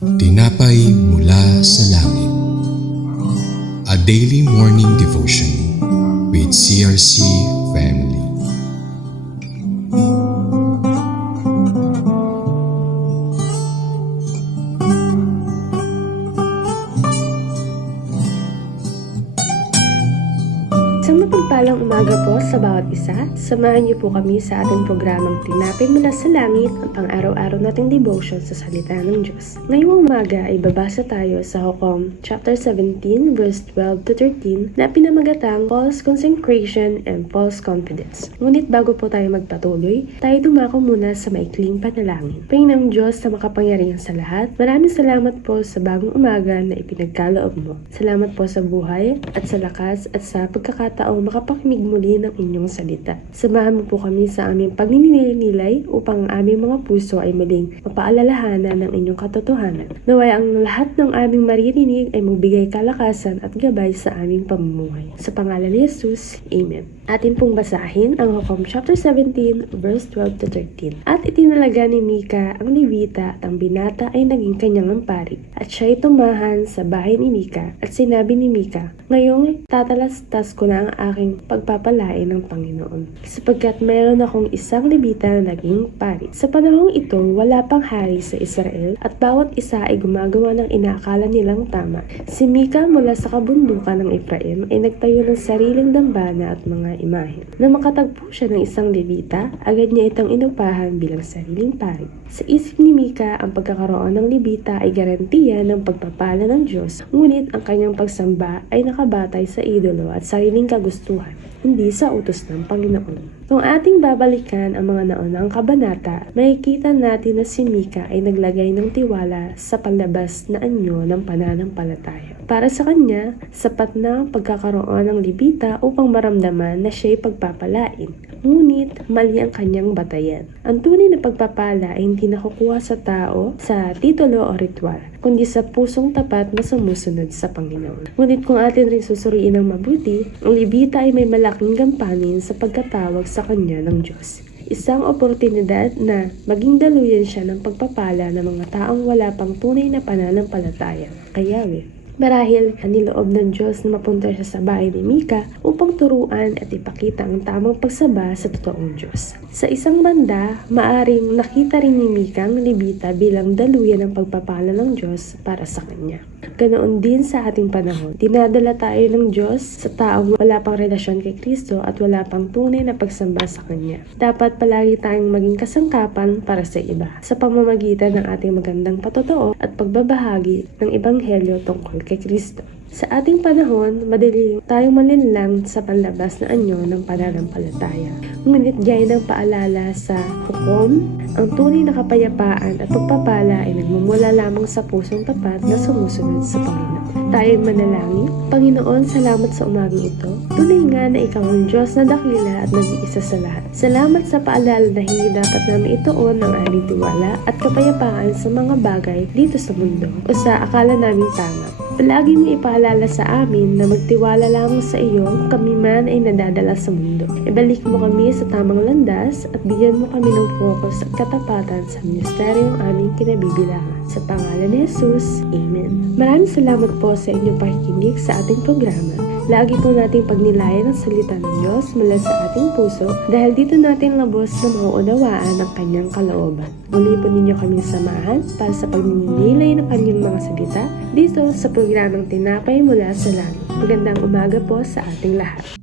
Tinapay mula sa langit. A daily morning devotion with CRC family. Isang mapagpalang umaga po sa bawat isa. Samahan niyo po kami sa ating programang Tinapay Mula sa Langit, ang pang-araw-araw nating devotion sa salita ng Diyos. Ngayong umaga ay babasa tayo sa Hukom chapter 17 verse 12 to 13 na pinamagatang False Consecration and False Confidence. Ngunit bago po tayo magpatuloy, tayo dumako muna sa maikling panalangin. Panginoong Diyos na makapangyarihan sa lahat, maraming salamat po sa bagong umaga na ipinagkaloob mo. Salamat po sa buhay at sa lakas at sa pagkakataong makapakinig muli ng inyong salita. Samahan mo po kami sa aming pagninilay upang ang aming mga puso ay muling mapaalalahanan ng inyong katotohanan. Naway ang lahat ng aming maririnig ay magbigay kalakasan at gabay sa aming pamumuhay. Sa pangalan ni Jesus, Amen. Atin pong basahin ang Hukom chapter 17 verse 12 to 13. At itinalaga ni Mika ang Levita at ang binata ay naging kanyang ampari. At siya ay tumahan sa bahay ni Mika at sinabi ni Mika, "Ngayong tatalastas ko na ang aking pagpapalain ng Panginoon, sapagkat mayroon akong isang Levita na naging pari." Sa panahong ito, wala pang hari sa Israel at bawat isa ay gumagawa ng inaakala nilang tama. Si Mika mula sa kabundukan ng Ephraim ay nagtayo ng sariling dambana at mga imahen. Nang makatagpo siya ng isang Levita, agad niya itong inupahan bilang sariling pari. Sa isip ni Mika, ang pagkakaroon ng Levita ay garantiya ng pagpapala ng Diyos, ngunit ang kanyang pagsamba ay nakabatay sa idolo at sariling kagustuhan, hindi sa utos ng Panginoon. Kung ating babalikan ang mga naunang kabanata, makikita natin na si Mika ay naglagay ng tiwala sa palabas na anyo ng pananampalataya. Para sa kanya, sapat na ang pagkakaroon ng Levita upang maramdaman na siya'y pagpapalain. Ngunit, mali ang kanyang batayan. Ang tunay na pagpapala ay hindi nakukuha sa tao sa titulo o ritual, kundi sa pusong tapat na sumusunod sa Panginoon. Ngunit kung atin rin susuriin ng mabuti, ang Levita ay may malaking gampanin sa pagkatawag sa kanya ng Diyos. Isang oportunidad na maging daluyan siya ng pagpapala ng mga taong wala pang tunay na pananampalataya kay Yahweh. Marahil niloob ng Diyos na mapunta siya sa bahay ni Mika upang turuan at ipakita ang tamang pagsamba sa totoong Diyos. Sa isang banda, maaring nakita rin ni Mika ang Levita bilang daluyan ng pagpapala ng Diyos para sa kanya. Ganoon din sa ating panahon, dinadala tayo ng Diyos sa taong wala pang relasyon kay Kristo at wala pang tunay na pagsamba sa Kanya. Dapat palagi tayong maging kasangkapan para sa iba sa pamamagitan ng ating magandang patotoo at pagbabahagi ng Ebanghelyo tungkol kay Kristo. Sa ating panahon, madali tayong malinlang sa panlabas na anyo ng pananampalataya. Ngunit gaya ng paalala sa Hukom, ang tunay na kapayapaan at pagpapala ay nagmumula lamang sa pusong tapat na sumusunod sa Panginoon. Tayo'y manalangin. Panginoon, salamat sa umagang ito. Tunay nga na Ikaw ang Diyos na dakila at nag-iisa sa lahat. Salamat sa paalala na hindi dapat namin ituon ang aming tiwala at kapayapaan sa mga bagay dito sa mundo o sa akala naming tama. Palagi mo ipaalala sa amin na magtiwala lamang sa iyo kami man ay nadadala sa mundo. Ibalik mo kami sa tamang landas at bigyan mo kami ng focus at katapatan sa ministeryong aming kinabibilangan. Sa pangalan ni Jesus, Amen. Maraming salamat po sa inyong pakikinig sa ating programa. Lagi po nating pagnilayan ang salita ng Diyos mula sa ating puso dahil dito natin labos na mauunawaan ang kanyang kalooban. Muli po ninyo kaming samahan para sa pagninilay ng kanyang mga salita dito sa programang Tinapay Mula sa Langit. Magandang umaga po sa ating lahat.